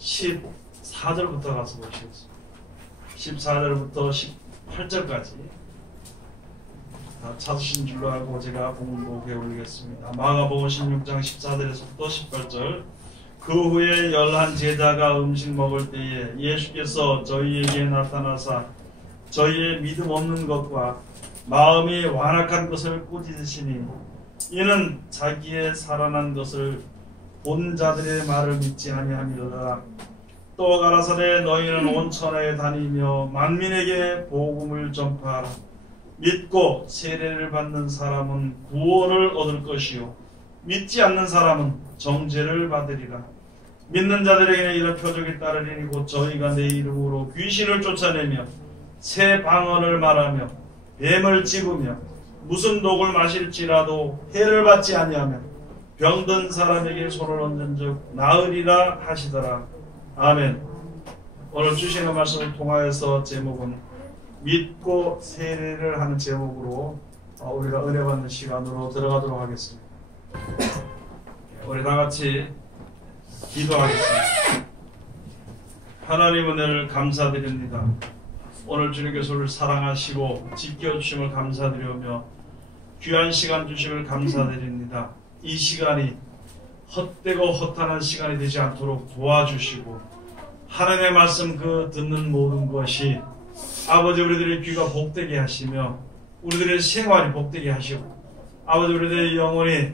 14절부터 가서 보시겠습니다. 14절부터 18절까지 다 찾으신 줄로 알고 제가 본문보기에 올리겠습니다. 마가복음 16장 14절에서부터 18절. 그 후에 11 제자가 음식 먹을 때에 예수께서 저희에게 나타나사 저희의 믿음 없는 것과 마음이 완악한 것을 꾸짖으시니 이는 자기의 살아난 것을 본 자들의 말을 믿지 아니함이로라. 또 가라사대 너희는 온 천하에 다니며 만민에게 복음을 전파하라. 믿고 세례를 받는 사람은 구원을 얻을 것이요 믿지 않는 사람은 정죄를 받으리라. 믿는 자들에게는 이런 표적이 따르리니 곧 저희가 내 이름으로 귀신을 쫓아내며 새 방언을 말하며 뱀을 찝으며 무슨 독을 마실지라도 해를 받지 아니하며 병든 사람에게 손을 얹은 즉 나으리라 하시더라. 아멘. 오늘 주시는 말씀을 통하여서 제목은 믿고 세례를 하는 제목으로 우리가 은혜 받는 시간으로 들어가도록 하겠습니다. 우리 다 같이 기도하겠습니다. 하나님 은혜를 감사드립니다. 오늘 주님께서 우리를 사랑하시고 지켜주심을 감사드리며 귀한 시간 주심을 감사드립니다. 이 시간이 헛되고 허탄한 시간이 되지 않도록 도와주시고 하나님의 말씀 그 듣는 모든 것이 아버지 우리들의 귀가 복되게 하시며 우리들의 생활이 복되게 하시고 아버지 우리들의 영혼이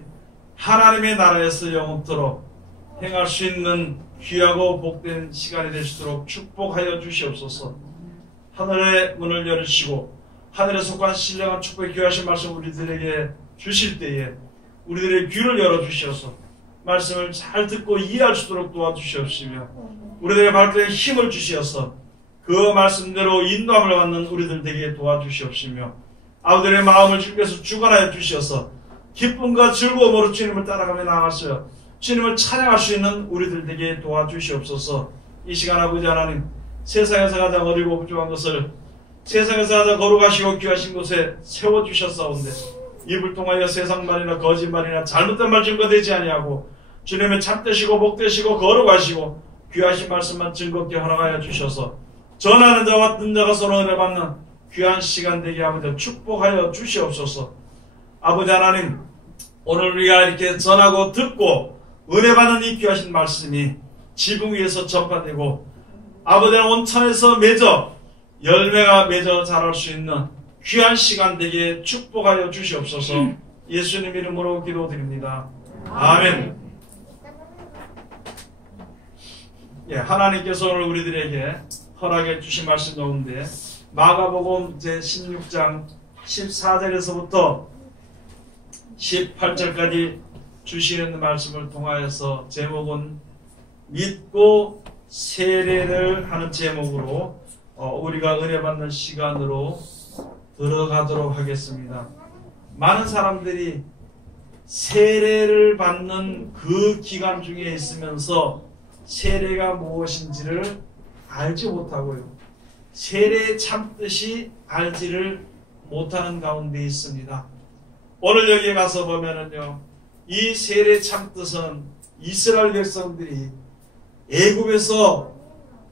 하나님의 나라에서 영원토록 행할 수 있는 귀하고 복된 시간이 되시도록 축복하여 주시옵소서. 하늘의 문을 열으시고 하늘에 속한 신령한 축복의 귀하신 말씀 우리들에게 주실 때에 우리들의 귀를 열어주셔서 말씀을 잘 듣고 이해할 수 있도록 도와주시옵시며 우리들의 발걸음에 힘을 주시어서 그 말씀대로 인도함을 받는 우리들 되게 도와주시옵시며 아버지의 마음을 주께서 주관하여 주셔서 기쁨과 즐거움으로 주님을 따라가며 나아가서 주님을 찬양할 수 있는 우리들 되게 도와주시옵소서. 이 시간 아버지 하나님 세상에서 가장 어리고 부족한 것을 세상에서 가장 거룩하시고 귀하신 곳에 세워주셨사온데 입을 통하여 세상말이나 거짓말이나 잘못된 말 증거되지 아니하고 주님의 참되시고 복되시고 거룩하시고 귀하신 말씀만 즐겁게 허락하여 주셔서 전하는 자와 듣는 자가 서로 은혜 받는 귀한 시간 되게 아버지 축복하여 주시옵소서. 아버지 하나님 오늘 우리가 이렇게 전하고 듣고 은혜 받는 이 귀하신 말씀이 지붕 위에서 전파되고 아버지는 온천에서 맺어 열매가 맺어 자랄 수 있는 귀한 시간 되게 축복하여 주시옵소서. 예수님 이름으로 기도드립니다. 아멘. 예, 하나님께서 오늘 우리들에게 허락해 주신 말씀 가운데 마가복음 제16장 14절에서부터 18절까지 주시는 말씀을 통하여서 제목은 믿고 세례를 하는 제목으로 우리가 은혜 받는 시간으로 들어가도록 하겠습니다. 많은 사람들이 세례를 받는 그 기간 중에 있으면서 세례가 무엇인지를 알지 못하고요. 세례의 참뜻이 알지를 못하는 가운데 있습니다. 오늘 여기에 가서 보면은요. 이 세례의 참뜻은 이스라엘 백성들이 애굽에서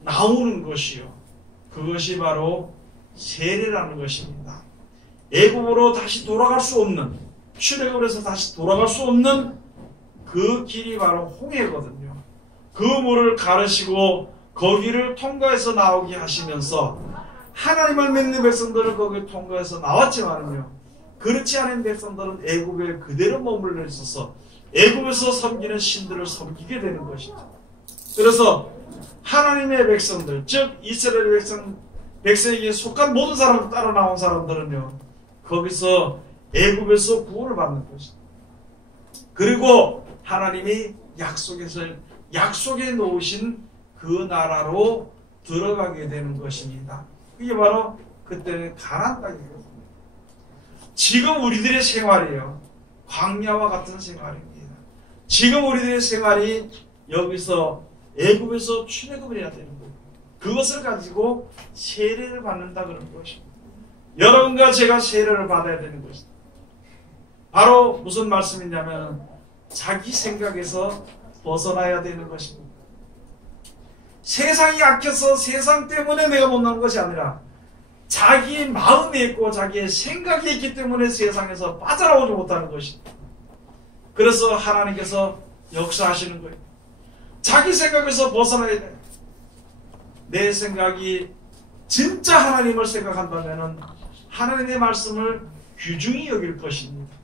나오는 것이요. 그것이 바로 세례라는 것입니다. 애굽으로 다시 돌아갈 수 없는 출애굽을 해서 다시 돌아갈 수 없는 그 길이 바로 홍해거든요. 그 물을 가르시고 거기를 통과해서 나오게 하시면서 하나님을 믿는 백성들은 거기를 통과해서 나왔지만요. 그렇지 않은 백성들은 애굽에 그대로 머물러 있어서 애굽에서 섬기는 신들을 섬기게 되는 것이죠. 그래서 하나님의 백성들, 즉 이스라엘 백성에게 속한 모든 사람들 따라 나온 사람들은요. 거기서 애굽에서 구원을 받는 것이죠. 그리고 하나님이 약속에 놓으신 그 나라로 들어가게 되는 것입니다. 이게 바로 그때는 가나안 땅이거든요. 지금 우리들의 생활이에요. 광야와 같은 생활입니다. 지금 우리들의 생활이 여기서 애굽에서 출애굽을 해야 되는 거예요. 그것을 가지고 세례를 받는다 그런 것입니다. 여러분과 제가 세례를 받아야 되는 것입니다. 바로 무슨 말씀이냐면 자기 생각에서 벗어나야 되는 것입니다. 세상이 약해서 세상 때문에 내가 못 나는 것이 아니라 자기 마음이 있고 자기의 생각이 있기 때문에 세상에서 빠져나오지 못하는 것입니다. 그래서 하나님께서 역사하시는 거예요. 자기 생각에서 벗어나야 돼요. 내 생각이 진짜 하나님을 생각한다면 하나님의 말씀을 귀중히 여길 것입니다.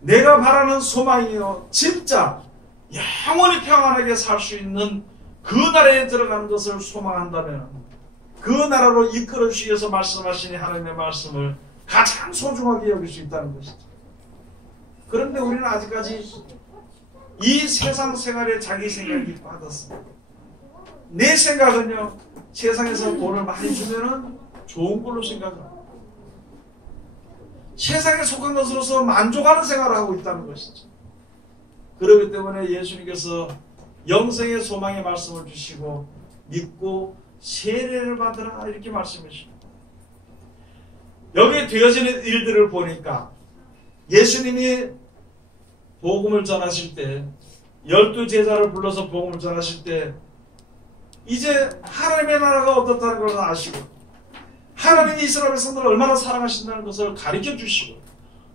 내가 바라는 소망이요 진짜 영원히 평안하게 살 수 있는 그 나라에 들어가는 것을 소망한다면 그 나라로 이끌어 주시기 위해서 말씀하시니 하나님의 말씀을 가장 소중하게 여길 수 있다는 것이죠. 그런데 우리는 아직까지 이 세상 생활에 자기 생각이 빠졌어요. 내 생각은요, 세상에서 돈을 많이 주면은 좋은 걸로 생각합니다. 세상에 속한 것으로서 만족하는 생활을 하고 있다는 것이죠. 그렇기 때문에 예수님께서 영생의 소망의 말씀을 주시고 믿고 세례를 받으라 이렇게 말씀해 주십니다. 여기에 되어지는 일들을 보니까 예수님이 복음을 전하실 때 12제자를 불러서 복음을 전하실 때 이제 하나님의 나라가 어떻다는 것을 아시고 하나님이 이스라엘 백성들을 얼마나 사랑하신다는 것을 가르쳐 주시고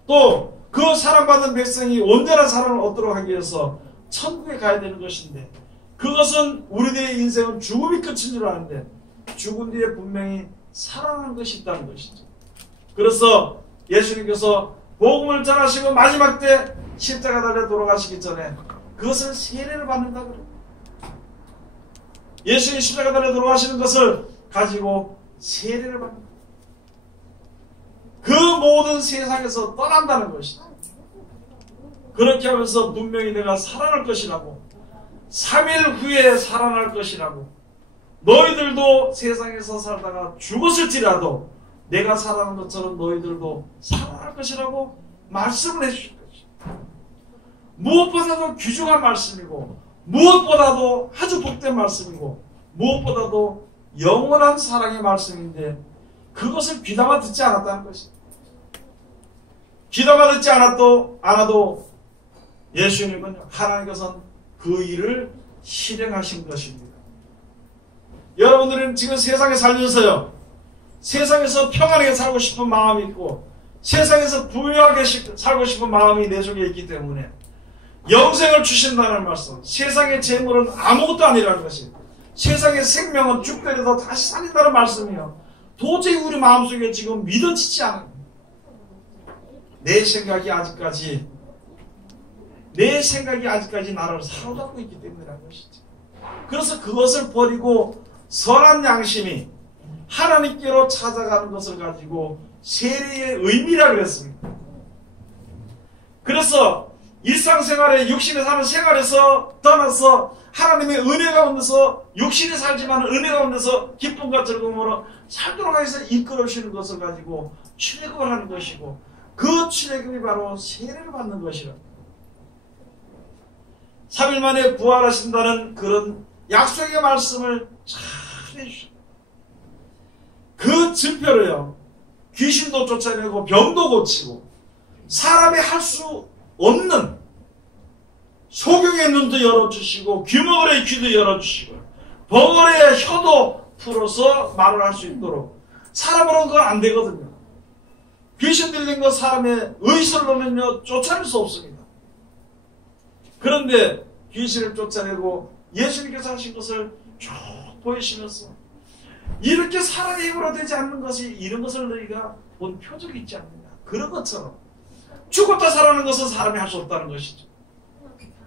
또 그 사랑받은 백성이 온전한 사랑을 얻도록 하기 위해서 천국에 가야 되는 것인데 그것은 우리들의 인생은 죽음이 끝인 줄 아는데 죽은 뒤에 분명히 살아나는 것이 있다는 것이죠. 그래서 예수님께서 복음을 전하시고 마지막 때 십자가 달려 돌아가시기 전에 그것을 세례를 받는다고 그래요. 예수님이 십자가 달려 돌아가시는 것을 가지고 세례를 받는다. 그 모든 세상에서 떠난다는 것이다. 그렇게 하면서 분명히 내가 살아날 것이라고 3일 후에 살아날 것이라고 너희들도 세상에서 살다가 죽었을지라도 내가 살아난 것처럼 너희들도 살아날 것이라고 말씀을 해주실 것이다. 무엇보다도 귀중한 말씀이고 무엇보다도 아주 복된 말씀이고 무엇보다도 영원한 사랑의 말씀인데 그것을 귀담아 듣지 않았다는 것입니다. 귀담아 듣지 않아도 예수님은 하나님께서는 그 일을 실행하신 것입니다. 여러분들은 지금 세상에 살면서요 세상에서 평안하게 살고 싶은 마음이 있고 세상에서 부유하게 살고 싶은 마음이 내 속에 있기 때문에 영생을 주신다는 말씀, 세상의 재물은 아무것도 아니라는 것이 세상의 생명은 죽더라도 다시 살린다는 말씀이요 도저히 우리 마음속에 지금 믿어지지 않아요. 내 생각이 아직까지 나를 사로잡고 있기 때문이라는 것이죠. 그래서 그것을 버리고 선한 양심이 하나님께로 찾아가는 것을 가지고 세례의 의미라고 했습니다. 그래서 일상생활에 육신에 사는 생활에서 떠나서 하나님의 은혜 가운데서 육신에 살지만 은혜 가운데서 기쁨과 즐거움으로 살도록 해서 이끌어주시는 것을 가지고 출애굽을 하는 것이고 그 출애굽이 바로 세례를 받는 것이라. 3일 만에 부활하신다는 그런 약속의 말씀을 잘 해주십니다. 그 증표로요 귀신도 쫓아내고 병도 고치고 사람이 할 수 없는 소경의 눈도 열어주시고 귀머거리의 귀도 열어주시고 버거리의 혀도 풀어서 말을 할 수 있도록 사람으로는 그건 안 되거든요. 귀신 들린 거 사람의 의술을 놓으면요 쫓아낼 수 없습니다. 그런데 귀신을 쫓아내고 예수님께서 하신 것을 쭉 보이시면서 이렇게 사람의 힘으로 되지 않는 것이 이런 것을 너희가 본 표적이 있지 않느냐. 그런 것처럼 죽었다 살아나는 것은 사람이 할 수 없다는 것이죠.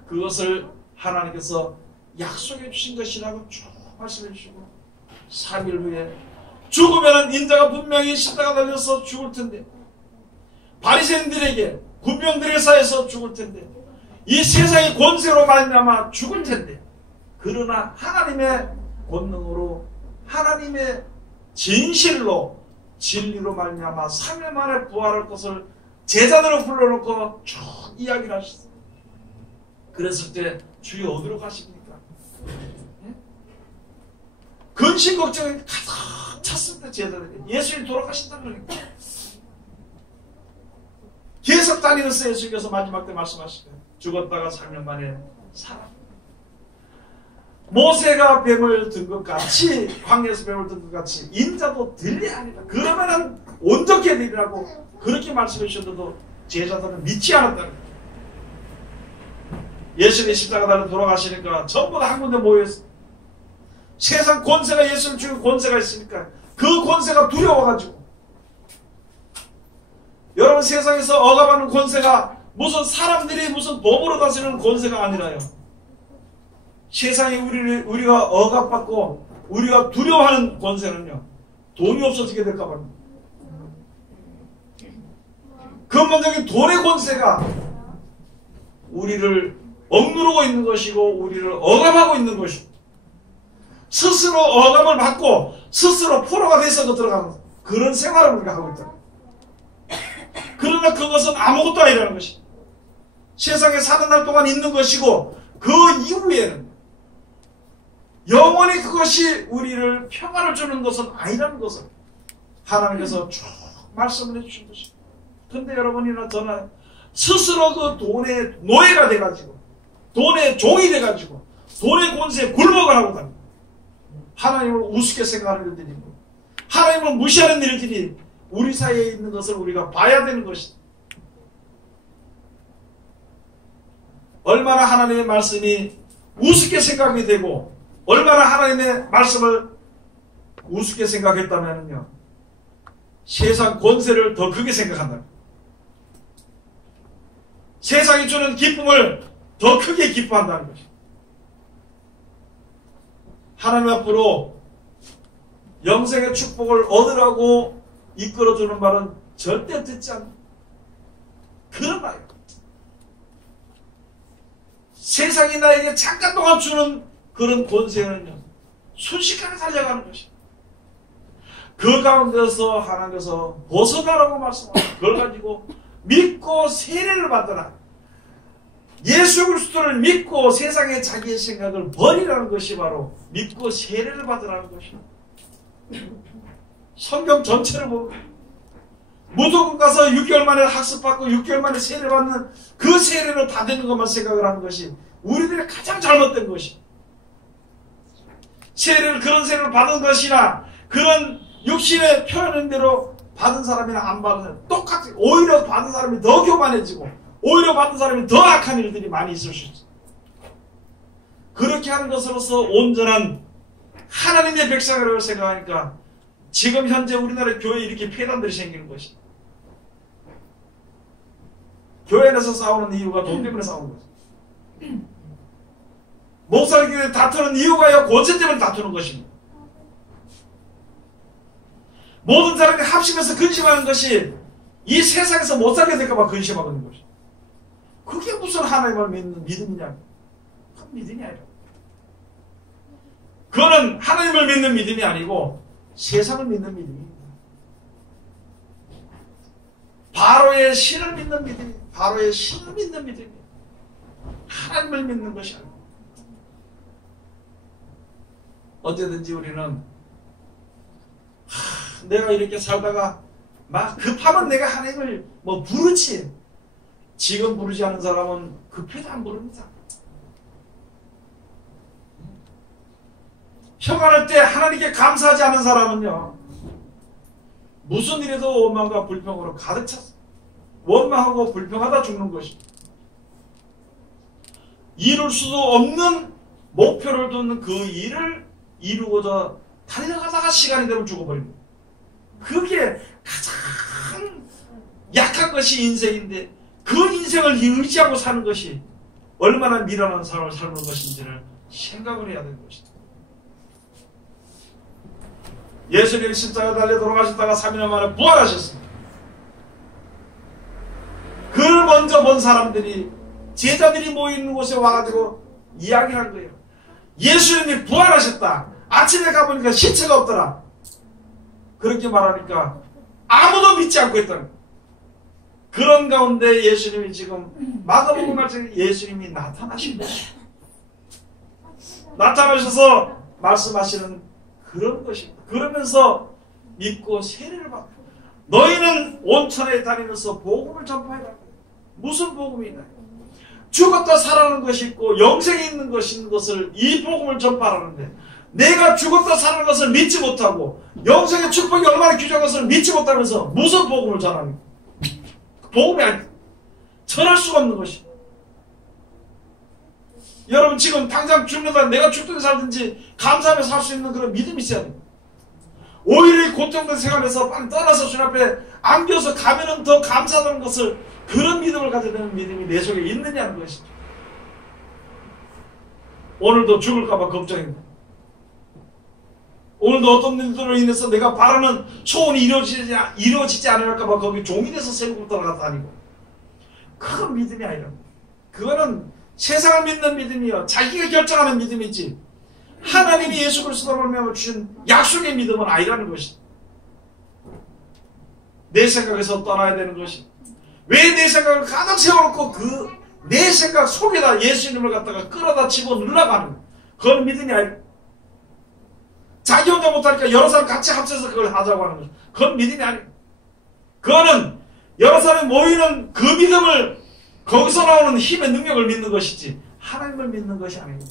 그것을 하나님께서 약속해 주신 것이라고 쭉 말씀해 주시고 3일 후에 죽으면 인자가 분명히 십자가 달려서 죽을 텐데 바리새인들에게 군병들의 사이에서 죽을 텐데 이 세상의 권세로 말미암아 죽을 텐데 그러나 하나님의 권능으로 하나님의 진실로 진리로 말미암아 3일 만에 부활할 것을 제자들을 불러놓고 쭉 이야기를 하셨어요. 그랬을 때 주여 어디로 가십니까? 근심 걱정이 가득 찼을 때 제자들이 예수님 돌아가신다 그러니까 계속 다니면서 예수님께서 마지막 때 말씀하시죠. 죽었다가 3일 만에 살아. 모세가 뱀을 든 것 같이, 광야에서 뱀을 든 것 같이 인자도 들려야 하리라. 그러면은 온전케 되리라고 그렇게 말씀해 주셨는데도 제자들은 믿지 않았다는 거예요. 예수님이 십자가에 돌아가시니까 전부 다 한 군데 모여있어요. 세상 권세가, 예수를 죽인 권세가 있으니까 그 권세가 두려워가지고, 여러분, 세상에서 억압하는 권세가 무슨 사람들이 무슨 법으로 다스리는 권세가 아니라요, 세상에 우리가 억압받고 우리가 두려워하는 권세는요, 돈이 없어지게 될까 봐. 근본적인 돈의 권세가 우리를 억누르고 있는 것이고 우리를 억압하고 있는 것이고, 스스로 억압을 받고 스스로 포로가 돼서 들어가는 그런 생활을 우리가 하고 있다. 그러나 그것은 아무것도 아니라는 것이, 세상에 사는 날 동안 있는 것이고 그 이후에는 영원히 그것이 우리를 평안을 주는 것은 아니라는 것을 하나님께서 쭉 말씀을 해주신 것입니다. 근데 여러분이나 저는 스스로 그 돈의 노예가 돼가지고, 돈의 종이 돼가지고 돈의 권세에 굴복을 하고 다닙니다. 하나님을 우습게 생각하는 일들이, 하나님을 무시하는 일들이 우리 사이에 있는 것을 우리가 봐야 되는 것이다. 얼마나 하나님의 말씀이 우습게 생각이 되고 얼마나 하나님의 말씀을 우습게 생각했다면요, 세상 권세를 더 크게 생각한다. 세상이 주는 기쁨을 더 크게 기뻐한다는 것이다. 하나님 앞으로 영생의 축복을 얻으라고 이끌어주는 말은 절대 듣지 않는 그런 말이에요. 세상이 나에게 잠깐 동안 주는 그런 권세는요, 순식간에 살려가는 것이에요. 그 가운데서 하나님께서 벗어나라고 말씀합니다. 그걸 가지고 믿고 세례를 받으라. 예수 그리스도를 믿고 세상의 자기의 생각을 버리라는 것이 바로 믿고 세례를 받으라는 것입니다. 성경 전체를 보면 무조건 가서 6개월 만에 학습받고 6개월 만에 세례 받는 그 세례로 다 되는 것만 생각을 하는 것이 우리들의 가장 잘못된 것이, 그런 세례를 받은 것이나 그런 육신의 표현한 대로 받은 사람이나 안 받은 사람 똑같이, 오히려 받은 사람이 더 교만해지고 오히려 받은 사람이 더 악한 일들이 많이 있을 수 있어요. 그렇게 하는 것으로서 온전한 하나님의 백성이라고 생각하니까 지금 현재 우리나라 교회에 이렇게 폐단들이 생기는 것이, 교회 안에서 싸우는 이유가 돈 때문에 싸우는 거죠. 목사님끼리 다투는 이유가요, 권세 때문에 다투는 것입니다. 모든 사람이 합심해서 근심하는 것이 이 세상에서 못 살게 될까봐 근심하고 있는 것입니다. 그게 무슨 하나님을 믿는 믿음이냐? 그건 믿음이 아니라, 그거는 하나님을 믿는 믿음이 아니고 세상을 믿는 믿음입니다. 바로의 신을 믿는 믿음이, 바로의 신을 믿는 믿음이 하나님을 믿는 것이 아니고, 언제든지 우리는 내가 이렇게 살다가 막 급하면 내가 하나님을 부르지, 지금 부르지 않은 사람은 급해도 안 부릅니다. 평안할 때 하나님께 감사하지 않은 사람은요, 무슨 일에도 원망과 불평으로 가득 찼어. 원망하고 불평하다 죽는 것입니다. 이룰 수도 없는 목표를 두는 그 일을 이루고자 달려가다가 시간이 되면 죽어버립니다. 그게 가장 약한 것이 인생인데, 그 인생을 의지하고 사는 것이 얼마나 미련한 삶을 사는 것인지를 생각을 해야 되는 것입니다. 예수님이 십자가에 달려 돌아가셨다가 3일 만에 부활하셨습니다. 그를 먼저 본 사람들이, 제자들이 모이는 곳에 와가지고 이야기를 한 거예요. 예수님이 부활하셨다. 아침에 가보니까 시체가 없더라. 그렇게 말하니까 아무도 믿지 않고 있다는 거예요. 그런 가운데 예수님이 지금 마가복음 말씀에 예수님이 나타나신 거예요. 나타나셔서 말씀하시는 그런 것입니다. 그러면서 믿고 세례를 받고, 너희는 온천에 다니면서 복음을 전파해라. 무슨 복음이 있나요? 죽었다 살아나는 것이 있고 영생이 있는 것이 있는 것을 이 복음을 전파하는데 내가 죽었다 살아나는 것을 믿지 못하고 영생의 축복이 얼마나 귀중한 것을 믿지 못하면서 무슨 복음을 전하는 복음이 아니다. 전할 수가 없는 것이. 여러분 지금 당장 죽는다 내가 죽든지 살든지 감사하며 살 수 있는 그런 믿음이 있어야 됩니다. 오히려 이 고통된 생활에서 빨리 떠나서 주님 앞에 안겨서 가면은 더 감사하는 것을 그런 믿음을 가져야 되는 믿음이 내 속에 있느냐는 것이죠. 오늘도 죽을까봐 걱정입니다. 오늘도 어떤 일들로 인해서 내가 바라는 소원이 이루어지지 않을까봐 거기 종이 돼서 세금부터 나다니고 그건 믿음이 아니라 그거는 세상을 믿는 믿음이요 자기가 결정하는 믿음이지 하나님이 예수 그리스도로 말미암아 주신 약속의 믿음은 아니라는 것이다. 내 생각에서 떠나야 되는 것이 왜 내 생각을 가득 세워놓고 그 내 생각 속에다 예수님을 갖다가 끌어다 집어넣으려고 하는 거야. 그건 믿음이 아니라 자기 혼자 못하니까 여러 사람 같이 합쳐서 그걸 하자고 하는 거죠. 그건 믿음이 아니에요. 그거는 여러 사람이 모이는 그 믿음을 거기서 나오는 힘의 능력을 믿는 것이지 하나님을 믿는 것이 아닙니다.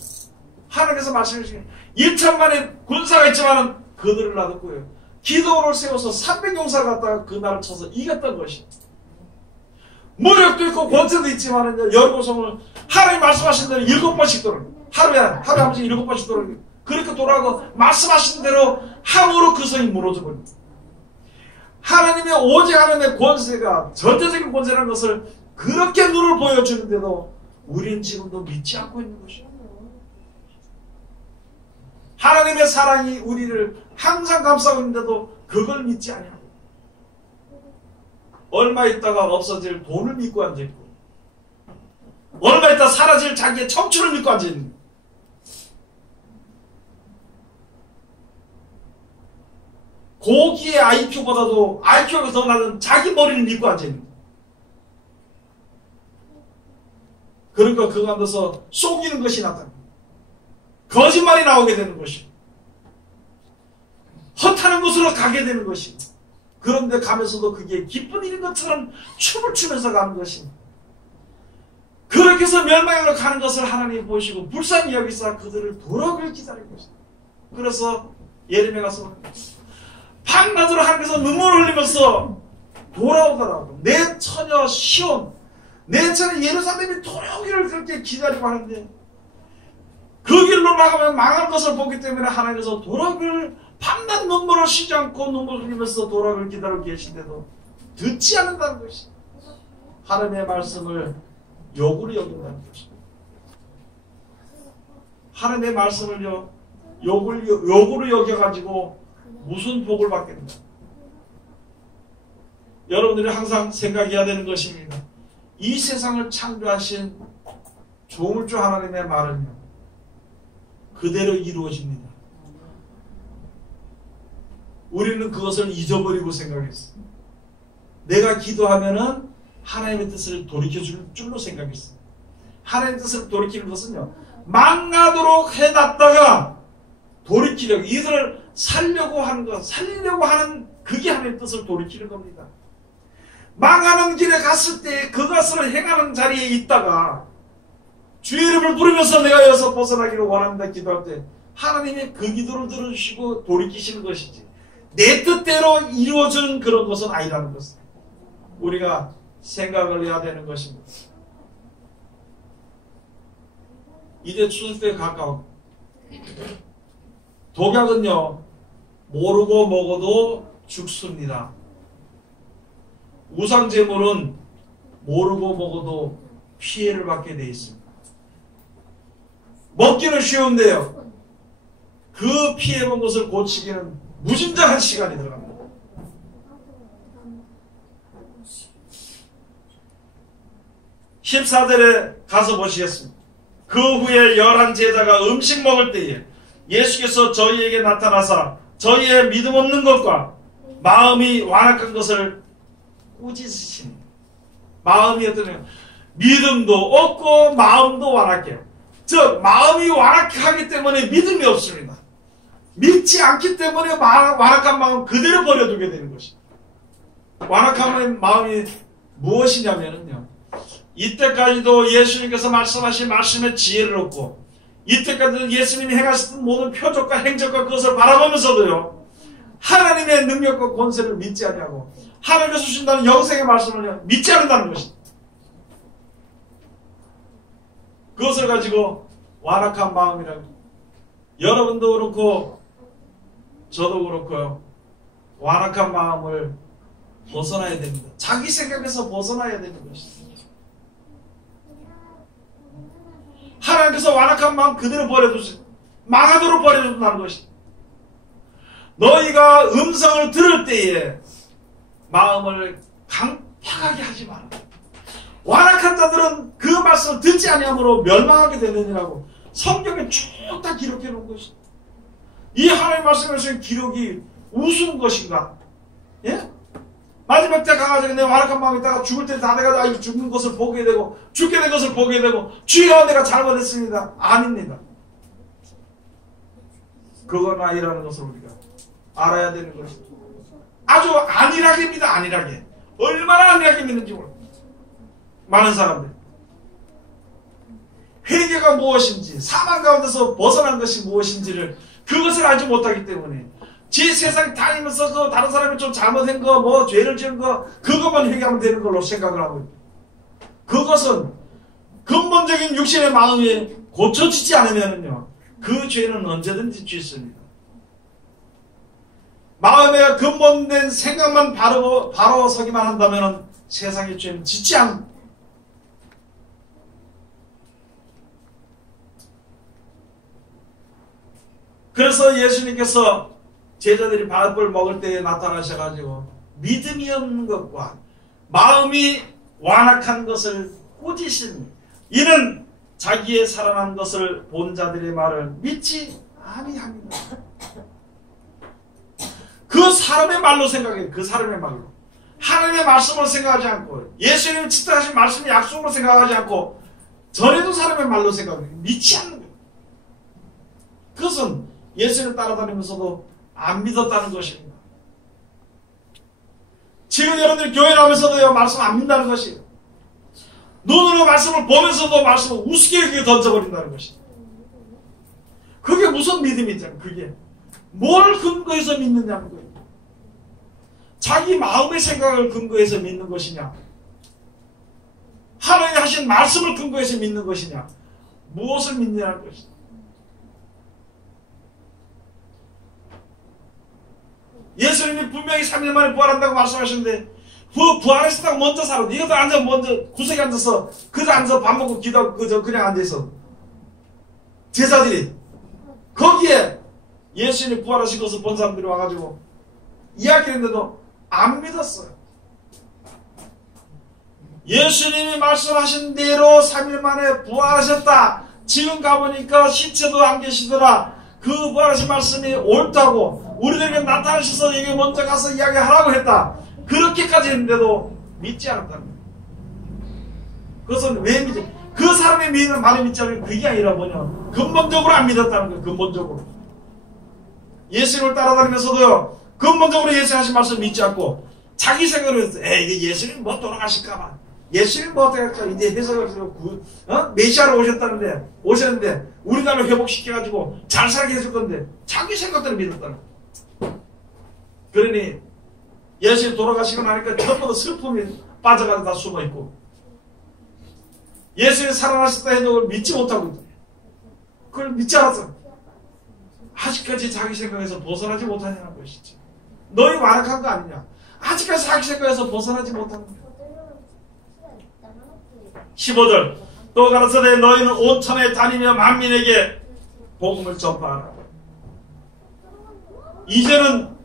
하나님께서 말씀해주시니 1천만의 군사가 있지만 그들을 놔뒀고요. 기도를 세워서 300용사가 갔다가 그 나라를 쳐서 이겼던 것이 무력도 있고 권세도 있지만 여리고성을 하나님 말씀하신 대로 7번씩 돌아요. 하루에 한 번씩 7번씩 돌아요. 그렇게 돌아가고 말씀하신 대로 함으로 그 성이 무너져 버립니다. 하나님의 오직 하나님의 권세가 전체적인 권세라는 것을 그렇게 눈을 보여주는데도 우리는 지금도 믿지 않고 있는 것이에요. 하나님의 사랑이 우리를 항상 감싸고 있는데도 그걸 믿지 않냐고. 얼마 있다가 없어질 돈을 믿고 앉아있고 얼마 있다가 사라질 자기의 청춘을 믿고 앉아있는 거예요. 고기의 IQ보다도 IQ가 더 낮은 자기 머리를 믿고 앉아있는 거예요. 그러니까 그 가운데서 속이는 것이 나타납니다. 거짓말이 나오게 되는 것이 헛하는 곳으로 가게 되는 것이 그런데 가면서도 그게 기쁜 일인 것처럼 춤을 추면서 가는 것이 그렇게 해서 멸망으로 가는 것을 하나님이 보시고 불쌍히 여기사 그들을 돌아오길 기다리고 있습니다. 그래서 예레미야가 가서 밤낮으로 하나님께서 눈물을 흘리면서 돌아오더라고. 내 처녀 시온 내 처녀 예루살렘이 돌아오기를 그렇게 기다리고 하는데 그 길로 나가면 망할 것을 보기 때문에 하나님께서 돌아오기를 밤낮 눈물을 쉬지 않고 눈물 흘리면서 돌아오기를 기다리고 계신데도 듣지 않는다는 것이 하나님의 말씀을 욕으로 여긴다는 것입니다. 하나님의 말씀을요 욕으로 여겨가지고 무슨 복을 받겠나. 여러분들이 항상 생각해야 되는 것입니다. 이 세상을 창조하신 조물주 하나님의 말은요 그대로 이루어집니다. 우리는 그것을 잊어버리고 생각했어. 내가 기도하면은 하나님의 뜻을 돌이켜줄 줄로 생각했어. 하나님의 뜻을 돌이키는 것은요 망하도록 해놨다가 돌이키려고 이들을 살려고 하는 것, 살리려고 하는 그게 하나님의 뜻을 돌이키는 겁니다. 망하는 길에 갔을 때 그것을 행하는 자리에 있다가 주의 이름을 부르면서 내가 여기서 벗어나기를 원합니다 기도할 때 하나님이 그 기도를 들어주시고 돌이키시는 것이지 내 뜻대로 이루어진 그런 것은 아니라는 것을 우리가 생각을 해야 되는 것입니다. 이제 추석 때에 가까워 독약은요 모르고 먹어도 죽습니다. 우상제물은 모르고 먹어도 피해를 받게 되어 있습니다. 먹기는 쉬운데요 그 피해본 것을 고치기는 무진장한 시간이 들어갑니다. 14절에 가서 보시겠습니다. 그 후에 11제자가 음식 먹을 때에 예수께서 저희에게 나타나사 저희의 믿음 없는 것과 마음이 완악한 것을 꾸짖으십니다. 마음이 어떠냐 믿음도 없고 마음도 완악해요. 즉 마음이 완악하기 때문에 믿음이 없습니다. 믿지 않기 때문에 완악한 마음 그대로 버려두게 되는 것입니다. 완악한 마음이 무엇이냐면요 이때까지도 예수님께서 말씀하신 말씀의 지혜를 얻고 이때까지도 예수님이 행하셨던 모든 표적과 행적과 그것을 바라보면서도요 하나님의 능력과 권세를 믿지 않냐고 하나님께서 주신다는 영생의 말씀을 믿지 않는다는 것입니다. 그것을 가지고 완악한 마음이라고 여러분도 그렇고 저도 그렇고요 완악한 마음을 벗어나야 됩니다. 자기 생각에서 벗어나야 되는 것입니다. 하나님께서 완악한 마음 그대로 버려두시 망하도록 버려둔다는 것입니다. 너희가 음성을 들을 때에 마음을 강팍하게 하지 마라. 완악한 자들은 그 말씀을 듣지 아니함으로 멸망하게 되느니라고 성경에 쭉 다 기록해 놓은 것입니다. 이 하나님의 말씀에서의 기록이 우스운 것인가? 예? 마지막 때 가가지고 내 완악한 마음이 있다가 죽을 때 다 돼가지고 죽는 것을 보게 되고 죽게 된 것을 보게 되고 주여 내가 잘못했습니다. 아닙니다. 그건 아니라는 것을 우리가 알아야 되는 것입니다. 아주 안일하게 믿어 안일하게 얼마나 안일하게 믿는지 모릅니다. 많은 사람들 회개가 무엇인지 사망 가운데서 벗어난 것이 무엇인지를 그것을 알지 못하기 때문에 제 세상 다니면서 그 다른 사람이 좀 잘못한 거 뭐 죄를 지은 거 그것만 회개하면 되는 걸로 생각을 하고 있다. 그것은 근본적인 육신의 마음이 고쳐지지 않으면요 그 죄는 언제든지 짓습니다. 마음의 근본된 생각만 바로 서기만 한다면 세상의 죄는 짓지 않습니다. 그래서 예수님께서 제자들이 밥을 먹을 때에 나타나셔가지고 믿음이 없는 것과 마음이 완악한 것을 꾸짖으니 이는 자기의 살아난 것을 본 자들의 말을 믿지 아니합니다. 그 사람의 말로 생각해요. 그 사람의 말로. 하나님의 말씀으로 생각하지 않고 예수님이 지도하신 말씀의 약속으로 생각하지 않고 전에도 사람의 말로 생각해요. 믿지 않는 거예요. 그것은 예수를 따라다니면서도 안 믿었다는 것입니다. 지금 여러분들 교회 나오면서도요 말씀 안 믿는다는 것이에요. 눈으로 말씀을 보면서도 말씀을 우습게 던져버린다는 것입니다. 그게 무슨 믿음이죠? 그게 뭘 근거해서 믿느냐는 거예요. 자기 마음의 생각을 근거해서 믿는 것이냐 하나님이 하신 말씀을 근거해서 믿는 것이냐 무엇을 믿느냐는 것이죠. 예수님이 분명히 3일 만에 부활한다고 말씀하셨는데 부활했다고 먼저 살아. 네가 앉아 먼저 구석에 앉아서 그저 앉아서 밥 먹고 기도하고 그냥 앉아있어. 제자들이 거기에 예수님이 부활하신 것을 본 사람들이 와가지고 이야기했는데도 안 믿었어요. 예수님이 말씀하신 대로 3일 만에 부활하셨다. 지금 가보니까 시체도 안 계시더라. 그 부활하신 말씀이 옳다고 우리들에게 나타나셔서 여기 먼저 가서 이야기하라고 했다. 그렇게까지 했는데도 믿지 않았다는 거예요. 그것은 왜 믿지? 그 사람의 믿는 말을 믿지 않으면 그게 아니라 뭐냐 근본적으로 안 믿었다는 거예요. 근본적으로 예수님을 따라다니면서도요 근본적으로 예수님 하신 말씀을 믿지 않고 자기 생각으로 해서 이게 예수님 뭐 돌아가실까봐 예수님 뭐 어떻게 할까 이제 해석을 메시아로 오셨는데 우리나라를 회복시켜가지고 잘 살게 해줄 건데 자기 생각대로 믿었다는 거예요. 그러니 예수님 돌아가시고 나니까 전부 다 슬픔이 빠져가지고 다 숨어있고 예수님 살아나셨다 해도 그걸 믿지 못하고 있다. 그걸 믿지 않았어. 아직까지 자기 생각에서 벗어나지 못하냐는 것이지. 너희 완악한 거 아니냐. 아직까지 자기 생각에서 벗어나지 못하는 거야. 15절 또 가라사대 너희는 온 천에 다니며 만민에게 복음을 전파하라. 이제는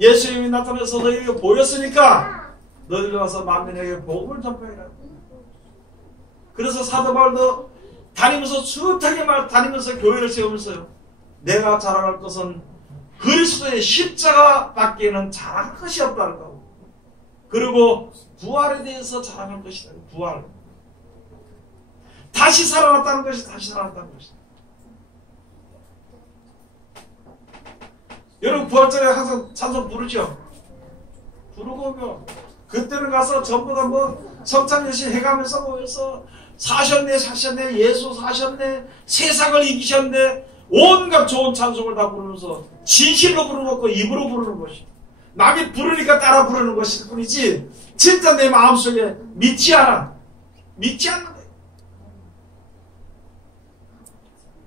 예수님이 나타나서 너희에게 보였으니까 너희들 와서 만민에게 복음을 전파해라. 그래서 사도 바울도 다니면서 숱하게 다니면서 교회를 세우면서요 내가 자랑할 것은 그리스도의 십자가 밖에는 자랑할 것이 없다는 거고 그리고 부활에 대해서 자랑할 것이다. 부활 다시 살아났다는 것이 다시 살아났다는 것이다. 여러분 부활절에 항상 찬송 부르죠? 부르고 그때는 가서 전부 다 뭐 성찬여신 해가면서 모여서 사셨네 예수 사셨네 세상을 이기셨네 온갖 좋은 찬송을 다 부르면서 진실로 부르는 거 입으로 부르는 것이 남이 부르니까 따라 부르는 것일 뿐이지 진짜 내 마음속에 믿지 않는 거예요.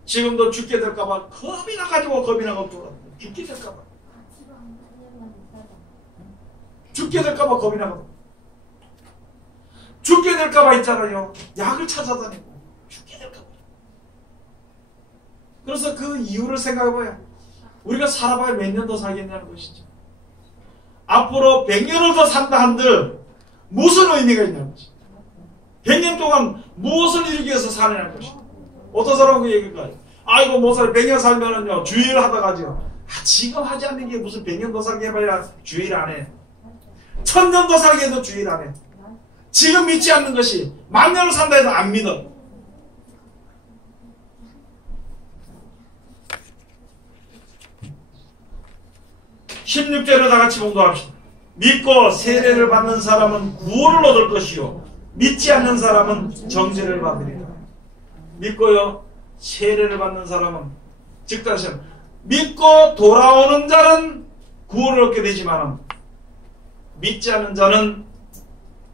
지금도 죽게 될까봐 겁이 나가지고 죽게 될까봐 겁이 나거든. 죽게 될까봐 있잖아요. 약을 찾아다니고 죽게 될까봐. 그래서 그 이유를 생각해봐야 우리가 살아봐야 몇 년 더 살겠냐는 것이죠. 앞으로 100년을 더 산다 한들 무슨 의미가 있냐는 것이죠. 100년 동안 무엇을 이루기 위해서 사느냐는 것이죠. 어떤 사람은 그 얘기일까요? 아이고 못 살 100년 살면은요 주의를 하다 가지요. 지금 하지 않는 게 무슨 100년 더 살게 해봐야 주의를 안 해. 1000년 더 살게 해도 주의를 안 해. 지금 믿지 않는 것이 만년을 산다 해도 안 믿어. (16절을) 다 같이 봉독합시다. 믿고 세례를 받는 사람은 구원을 얻을 것이요 믿지 않는 사람은 정죄를 받으리라. 믿고요 세례를 받는 사람은 즉 다시 믿고 돌아오는 자는 구원을 얻게 되지만 믿지 않는 자는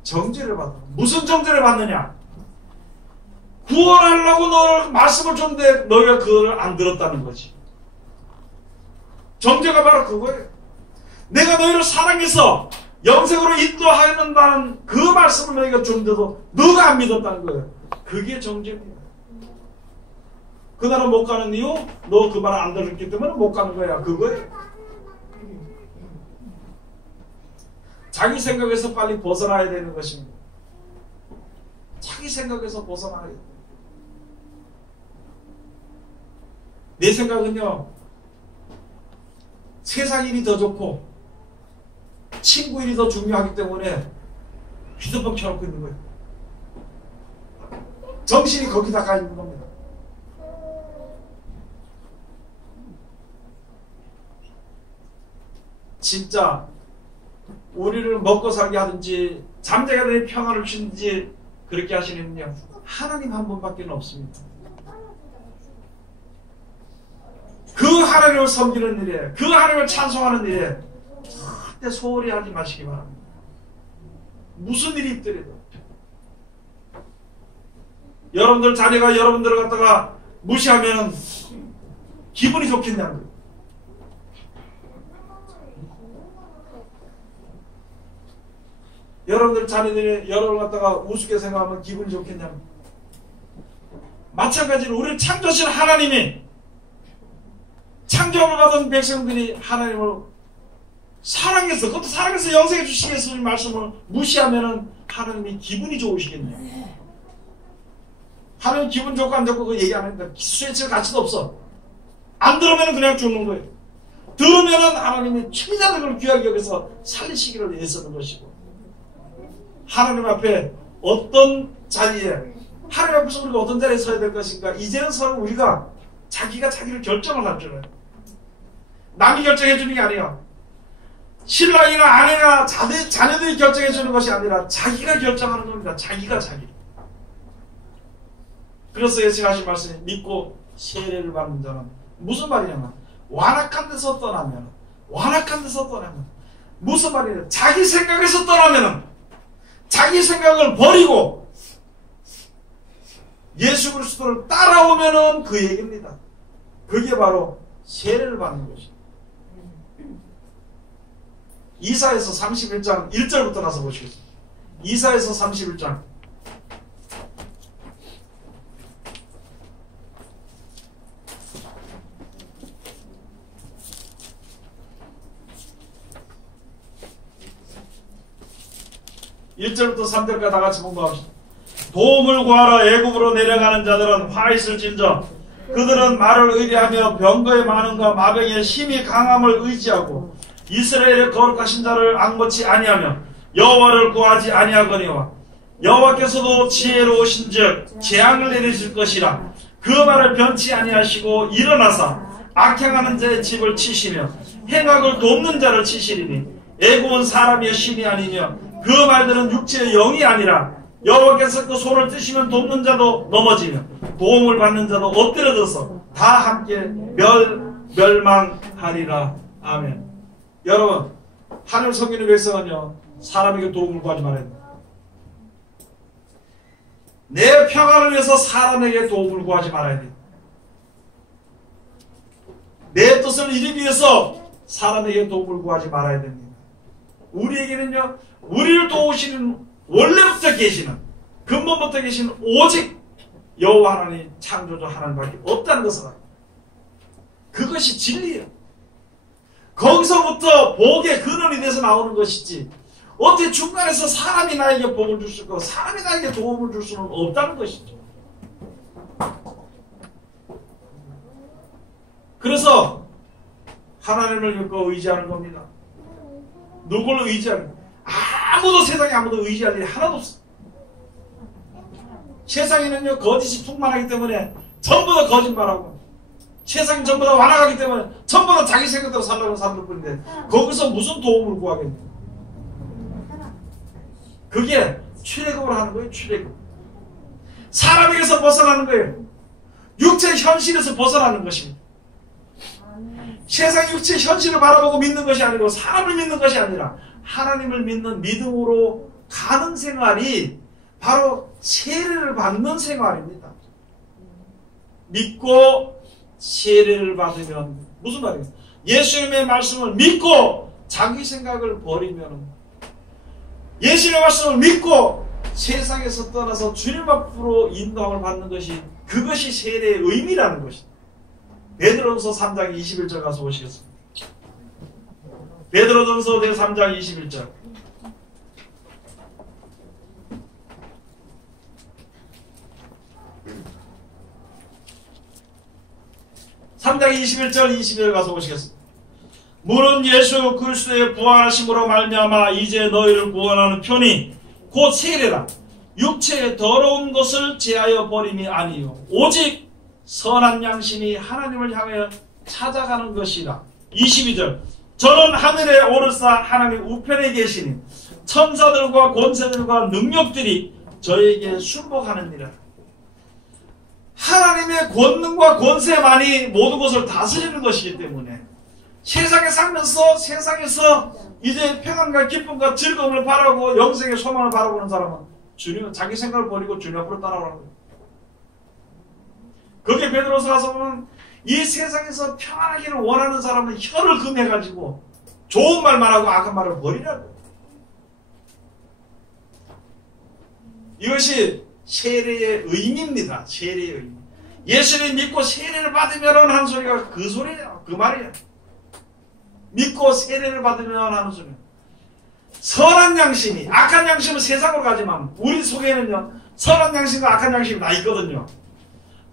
정죄를 받아. 무슨 정죄를 받느냐? 구원하려고 너를 말씀을 줬는데 너희가 그걸 안 들었다는 거지. 정죄가 바로 그거예요. 내가 너희를 사랑해서 영생으로 인도하는다는 그 말씀을 너희가 줬는데도 너가 안 믿었다는 거예요. 그게 정죄입니다. 그날은 못 가는 이유? 너 그 말 안 들었기 때문에 못 가는 거야. 그거예요. 자기 생각에서 빨리 벗어나야 되는 것입니다. 자기 생각에서 벗어나야 돼요. 내 생각은요, 세상 일이 더 좋고 친구 일이 더 중요하기 때문에 휴대폰 켜놓고 있는 거예요. 정신이 거기다 가 있는 겁니다. 진짜 우리를 먹고 살게 하든지 잠자게 하든지 평안을 주든지 그렇게 하시는군요. 하나님 한 분밖에 없습니다. 그 하나님을 섬기는 일에, 그 하나님을 찬송하는 일에 절대 소홀히 하지 마시기 바랍니다. 무슨 일이 있더라도 여러분들 자녀가 여러분들을 갖다가 무시하면 기분이 좋겠냐는 거예요. 여러분들 자녀들이 여러분을 갖다가 우습게 생각하면 기분이 좋겠냐면 마찬가지로 우리를 창조하신 하나님이 창조함을 받은 백성들이 하나님을 사랑해서 그것도 사랑해서 영생해 주시겠다는 말씀을 무시하면은 하나님이 기분이 좋으시겠네요. 하나님 기분 좋고 안 좋고 그 얘기 안 합니다. 수혜칠 가치도 없어. 안 들으면 그냥 죽는 거예요. 들으면은 하나님이 최대한 걸 귀하게 여기서 살리시기를 애쓰는 것이고 하나님 앞에 어떤 자리에 하나님 앞에서 우리가 어떤 자리에 서야 될 것인가 이제는 서로 우리가 자기가 자기를 결정을 할 줄 알아요. 남이 결정해 주는 게 아니야. 신랑이나 아내나 자녀들이 결정해 주는 것이 아니라 자기가 결정하는 겁니다. 자기가 자기. 그래서 예수가 하신 말씀이 믿고 세례를 받는 자는 무슨 말이냐면 완악한 데서 떠나면 무슨 말이냐 자기 생각에서 떠나면은 자기 생각을 버리고 예수 그리스도를 따라오면은 그 얘기입니다. 그게 바로 세례를 받는 것입니다. 이사야서 31장 1절부터 가서 보시겠습니다. 이사야서 31장 1절부터 3절까지 다 같이 공부합시다. 도움을 구하러 애굽으로 내려가는 자들은 화 있을진저 그들은 말을 의뢰하며 병거의 많음과 마병의 힘이 강함을 의지하고 이스라엘의 거룩하신 자를 앙고치 아니하며 여호와를 구하지 아니하거니와 여호와께서도 지혜로우신즉 재앙을 내리실 것이라. 그 말을 변치 아니하시고 일어나사 악행하는 자의 집을 치시며 행악을 돕는 자를 치시리니 애굽은 사람의 신이 아니며 그 말들은 육체의 영이 아니라 여호와께서 그 손을 뜨시면 돕는 자도 넘어지며 도움을 받는 자도 엎드려져서 다 함께 멸망하리라. 아멘. 여러분, 하늘 섬기는 백성은요, 사람에게 도움을 구하지 말아야 됩니다. 내 평안을 위해서 사람에게 도움을 구하지 말아야 돼요. 내 뜻을 이루기 위해서 사람에게 도움을 구하지 말아야 됩니다. 우리에게는요, 우리를 도우시는, 원래부터 계시는, 근본부터 계시는 오직 여호와 하나님, 창조주 하나님밖에 없다는 것을 알아요. 그것이 진리예요. 거기서부터 복의 근원이 돼서 나오는 것이지, 어떻게 중간에서 사람이 나에게 복을 줄 수 있고 사람이 나에게 도움을 줄 수는 없다는 것이죠. 그래서 하나님을 믿고 의지하는 겁니다. 누구를 의지하는 거예요? 아무도, 세상에 아무도 의지할 일이 하나도 없어. 세상에는요, 거짓이 풍만하기 때문에 전부 다 거짓말하고, 세상이 전부 다 완악하기 때문에 전부 다 자기 생각대로 살려고 사는 뿐인데, 거기서 무슨 도움을 구하겠냐. 그게 출애굽을 하는 거예요. 출애굽. 사람에게서 벗어나는 거예요. 육체의 현실에서 벗어나는 것입니다. 세상 육체의 현실을 바라보고 믿는 것이 아니고 사람을 믿는 것이 아니라 하나님을 믿는 믿음으로 가는 생활이 바로 세례를 받는 생활입니다. 믿고 세례를 받으면 무슨 말이에요? 예수님의 말씀을 믿고 자기 생각을 버리면, 예수님의 말씀을 믿고 세상에서 떠나서 주님 앞으로 인도함을 받는 것이, 그것이 세례의 의미라는 것입니다. 베드로전서 3장 21절 가서 보시겠습니다. 베드로전서 제3장 21절. (3장 21절 22절) 가서 보시겠습니다. 무는 예수 그리스도의 부활하심으로 말미암아 이제 너희를 구원하는 편이 곧 세례라. 육체의 더러운 것을 제하여 버림이 아니요 오직 선한 양심이 하나님을 향해 찾아가는 것이라. 22절. 저는 하늘에 오르사 하나님 우편에 계시니 천사들과 권세들과 능력들이 저에게 순복하느니라. 하나님의 권능과 권세만이 모든 것을 다스리는 것이기 때문에 세상에 살면서 세상에서 이제 평안과 기쁨과 즐거움을 바라고 영생의 소망을 바라보는 사람은 주님, 자기 생각을 버리고 주님 앞으로 따라오라는 거예요. 그게 베드로서 가서 보면 이 세상에서 평안하기를 원하는 사람은 혀를 금해가지고 좋은 말만 하고 악한 말을 버리라고. 이것이 세례의 의미입니다. 세례의 의미. 예수를 믿고 세례를 받으면 하는 소리가 그 소리예요. 그 말이에요. 믿고 세례를 받으면 하는 소리. 선한 양심이, 악한 양심은 세상으로 가지만 우리 속에는요, 선한 양심과 악한 양심이 다 있거든요.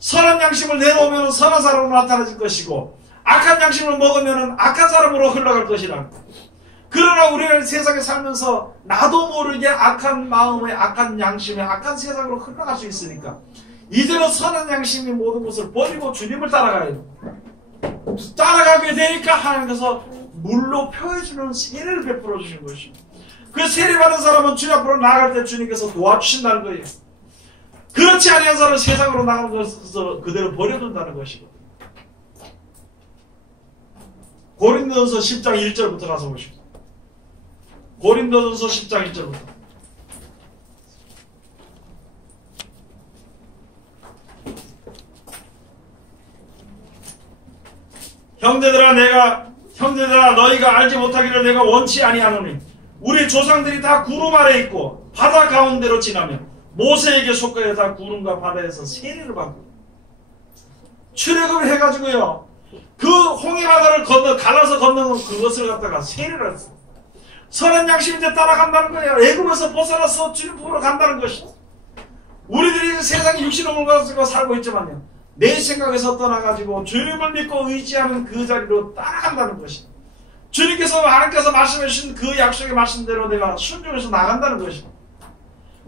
선한 양심을 내놓으면 선한 사람으로 나타나질 것이고, 악한 양심을 먹으면 악한 사람으로 흘러갈 것이라. 그러나 우리는 세상에 살면서 나도 모르게 악한 마음에, 악한 양심에, 악한 세상으로 흘러갈 수 있으니까 이제는 선한 양심이 모든 것을 버리고 주님을 따라가야 돼요. 따라가게 되니까 하나님께서 물로 표해주는 세례를 베풀어 주시는 것입니다. 그 세례 받은 사람은 주님 앞으로 나아갈 때 주님께서 도와주신다는 거예요. 그렇지 아니한 사람은 세상으로 나가는 것을 그대로 버려둔다는 것이고. 고린도전서 10장 1절부터 가서 보십시오. 고린도전서 10장 1절부터. 형제들아 너희가 알지 못하기를 내가 원치 아니하노니 우리 조상들이 다 구름 아래 있고 바다 가운데로 지나며 모세에게 속하여 다 구름과 바다에서 세례를 받고 출애굽을 해가지고요, 그 홍해 바다를 갈라서 건너는 그것을 갖다가 세례를 했어. 선한 양심이 이제 따라간다는 거예요. 애굽에서 벗어나서 주님 보러 간다는 것이죠. 우리들이 세상에 육신을 가지고 살고 있지만요, 내 생각에서 떠나가지고 주님을 믿고 의지하는 그 자리로 따라간다는 것이죠. 하나님께서 말씀해 주신 그 약속의 말씀대로 내가 순종해서 나간다는 것이죠.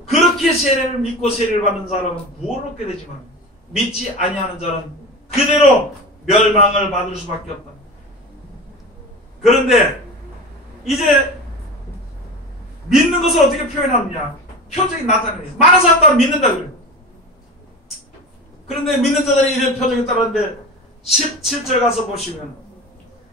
그렇게 세례를 믿고 세례를 받는 사람은 구원을 얻게 되지만 믿지 아니하는 자는 그대로 멸망을 받을 수밖에 없다. 그런데 이제 믿는 것을 어떻게 표현하느냐? 표정이 나타내요. 많은 사람들은 믿는다 그래요. 그런데 믿는 자들이 이런 표정이 따르는데 17절 가서 보시면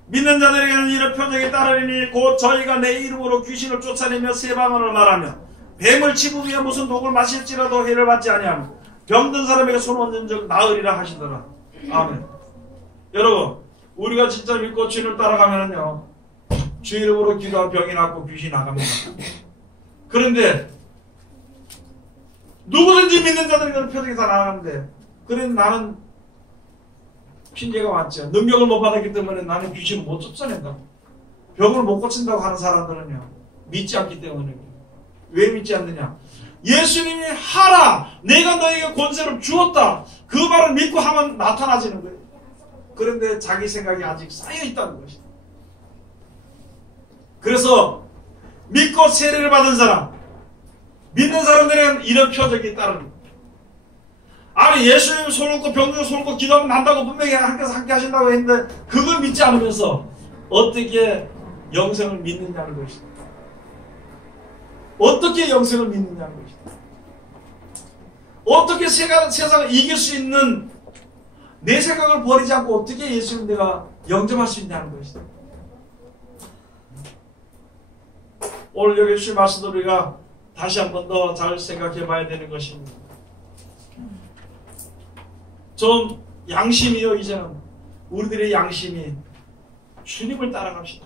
믿는 자들에게는 이런 표정이 따르니 곧 저희가 내 이름으로 귀신을 쫓아내며 새 방언을 말하며 뱀을 집으며 무슨 독을 마실지라도 해를 받지 아니하며 병든 사람에게 손 얹은 적 나으리라 하시더라. 아멘. 여러분, 우리가 진짜 믿고 주님을 따라가면요 주 이름으로 기도한 병이 낫고 귀신이 나갑니다. 그런데 누구든지 믿는 자들에게는 표정이 다 나가는데, 그래 나는 핑계가 많죠. 능력을 못 받았기 때문에 나는 귀신을 못 쫓아낸다고, 병을 못 고친다고 하는 사람들은요 믿지 않기 때문에. 왜 믿지 않느냐? 예수님이 하라, 내가 너에게 권세를 주었다, 그 말을 믿고 하면 나타나지는 거예요. 그런데 자기 생각이 아직 쌓여있다는 것이다. 그래서 믿고 세례를 받은 사람, 믿는 사람들은 이런 표적이 따르는 거예요. 아니, 예수님이 손 얹고 병들고 손 얹고 기도하면 난다고 분명히 함께 하신다고 했는데 그걸 믿지 않으면서 어떻게 영생을 믿느냐는 것이다. 어떻게 영생을 믿느냐는 것이다. 어떻게 세상을 이길 수 있는 내 생각을 버리지 않고 어떻게 예수님 내가 영접할 수 있냐는 것이다. 오늘 여기 주신 말씀도 우리가 다시 한 번 더 잘 생각해 봐야 되는 것입니다. 좀 양심이요, 이제는 우리들의 양심이 주님을 따라갑시다.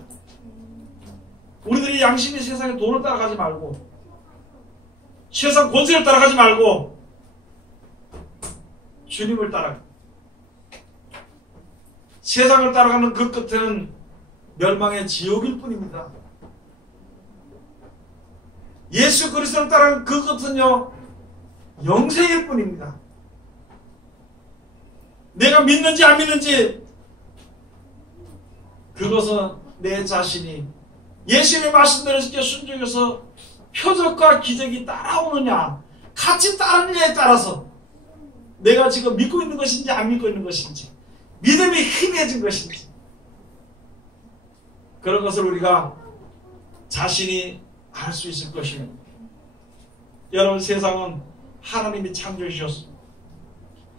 우리들의 양심이 세상의 돈을 따라가지 말고 세상 권세를 따라가지 말고 주님을 따라가. 세상을 따라가는 그 끝에는 멸망의 지옥일 뿐입니다. 예수 그리스도를 따라가는 그 끝은요 영생일 뿐입니다. 내가 믿는지 안 믿는지 그것은 내 자신이 예수님의 말씀대로 순종해서 표적과 기적이 따라오느냐 같이 따르느냐에 따라서 내가 지금 믿고 있는 것인지 안 믿고 있는 것인지, 믿음이 힘해진 것인지, 그런 것을 우리가 자신이 알 수 있을 것입니다. 여러분, 세상은 하나님이 창조해 주셨습니다.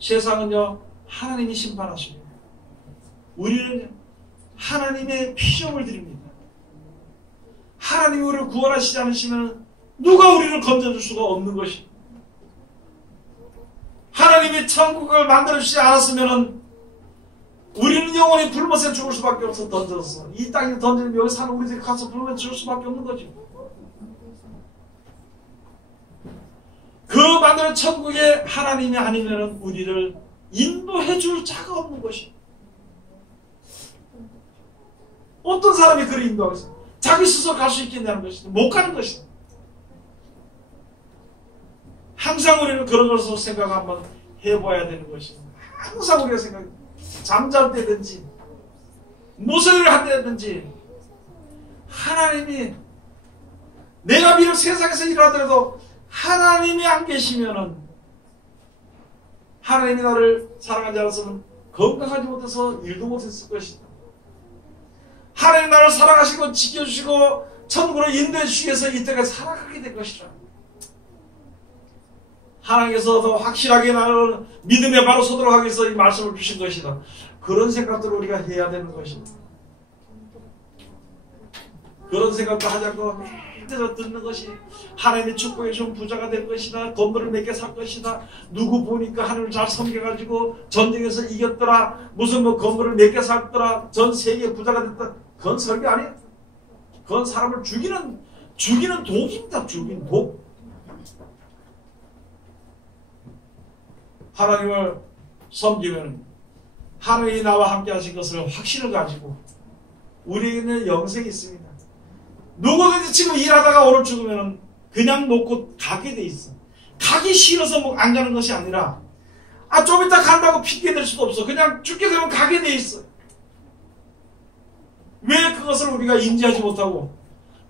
세상은요 하나님이 심판하십니다. 우리는 하나님의 피조물 드립니다. 하나님이 우리를 구원하시지 않으시면 누가 우리를 건져줄 수가 없는 것입니다. 하나님이 천국을 만들어주지 않았으면 우리는 영원히 불못에 죽을 수밖에 없어. 던져서 이 땅에 던지면 여기 사는 우리들이 가서 불못에 죽을 수밖에 없는 거죠. 그 만드는 천국에 하나님이 아니면 우리를 인도해 줄 자가 없는 것입니다. 어떤 사람이 그를 인도하겠어요? 자기 스스로 갈 수 있겠냐는 것이죠. 못 가는 것이죠. 항상 우리는 그런 것을 생각 한번 해봐야 되는 것입니다. 항상 우리가 생각, 잠잘 때든지 무슨 일을 할 때든지 하나님이, 내가 비록 세상에서 일하더라도 하나님이 안 계시면은, 하나님이 나를 사랑하지 않았으면 건강하지 못해서 일도 못했을 것이다. 하나님 나를 사랑하시고 지켜주시고 천국으로 인도해 주시기 위해서 이때까지 살아가게 될 것이다. 하나님께서 더 확실하게 나를 믿음에 바로 서도록 하기 위해서 이 말씀을 주신 것이다. 그런 생각들을 우리가 해야 되는 것입니다. 그런 생각도 하지 않고 매일 듣는 것이, 하나님의 축복에 좀 부자가 될 것이다, 건물을 몇 개 살 것이다, 누구 보니까 하나님을 잘 섬겨가지고 전쟁에서 이겼더라, 무슨 뭐 건물을 몇 개 샀더라, 전 세계 부자가 됐다. 그건 설교 아니에요. 그건 사람을 죽이는 독입니다. 죽인 독. 하나님을 섬기면 하나님이 나와 함께 하신 것을 확신을 가지고 우리에게는 영생이 있습니다. 누구든지 지금 일하다가 오늘 죽으면 그냥 놓고 가게 돼 있어. 가기 싫어서 뭐 안 가는 것이 아니라, 좀 이따 간다고 핑계 댈 수도 없어. 그냥 죽게 되면 가게 돼 있어. 왜 그것을 우리가 인지하지 못하고,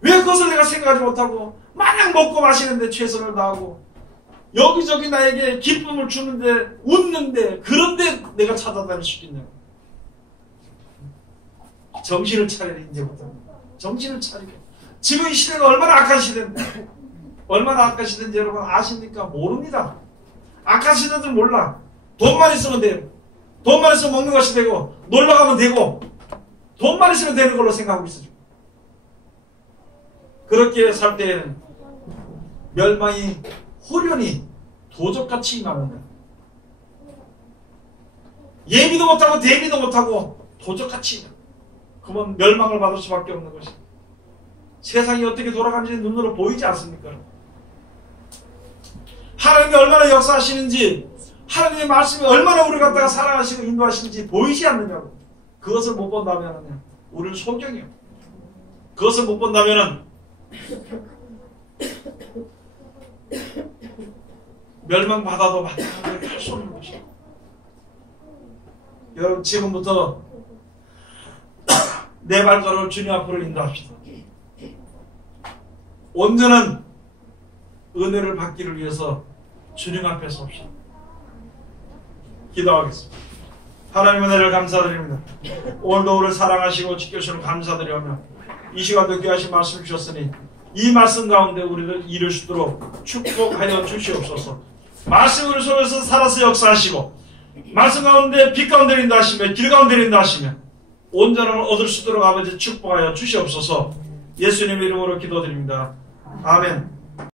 왜 그것을 내가 생각하지 못하고, 마냥 먹고 마시는데 최선을 다하고, 여기저기 나에게 기쁨을 주는데, 웃는데, 그런데 내가 찾아다닐 수 있겠냐고. 정신을 차려야, 이제부터. 정신을 차리고. 지금 이 시대가 얼마나 악한 시대인데, 얼마나 악한 시대인지 여러분 아십니까? 모릅니다. 악한 시대들 몰라. 돈만 있으면 돼요. 돈만 있으면 먹는 것이 되고, 놀러 가면 되고, 돈만 있으면 되는 걸로 생각하고 있어요. 그렇게 살 때에는 멸망이 후련히 도적같이 임합니다. 예비도 못하고 대비도 못하고 도적같이 임합니다. 그러면 멸망을 받을 수밖에 없는 것이, 세상이 어떻게 돌아가는지 눈으로 보이지 않습니까? 하나님이 얼마나 역사하시는지, 하나님의 말씀이 얼마나 우리를 갖다가 사랑하시고 인도하시는지 보이지 않느냐고. 그것을 못 본다면 우리는 소경이요. 그것을 못 본다면 멸망받아도 마땅하게 할 수 없는 것이요. 여러분 지금부터 내 발걸음을 주님 앞으로 인도합시다. 온전한 은혜를 받기를 위해서 주님 앞에 섭시다. 기도하겠습니다. 하나님 은혜를 감사드립니다. 오늘도 우리를 사랑하시고 지켜주시는 감사드리며 이 시간도 귀하신 말씀을 주셨으니 이 말씀 가운데 우리를 이룰 수 있도록 축복하여 주시옵소서. 말씀 우리 속에서 살아서 역사하시고 말씀 가운데 빛 가운데 인도하시며 길 가운데 인도하시며 온전함을 얻을 수 있도록 아버지 축복하여 주시옵소서. 예수님의 이름으로 기도드립니다. 아멘.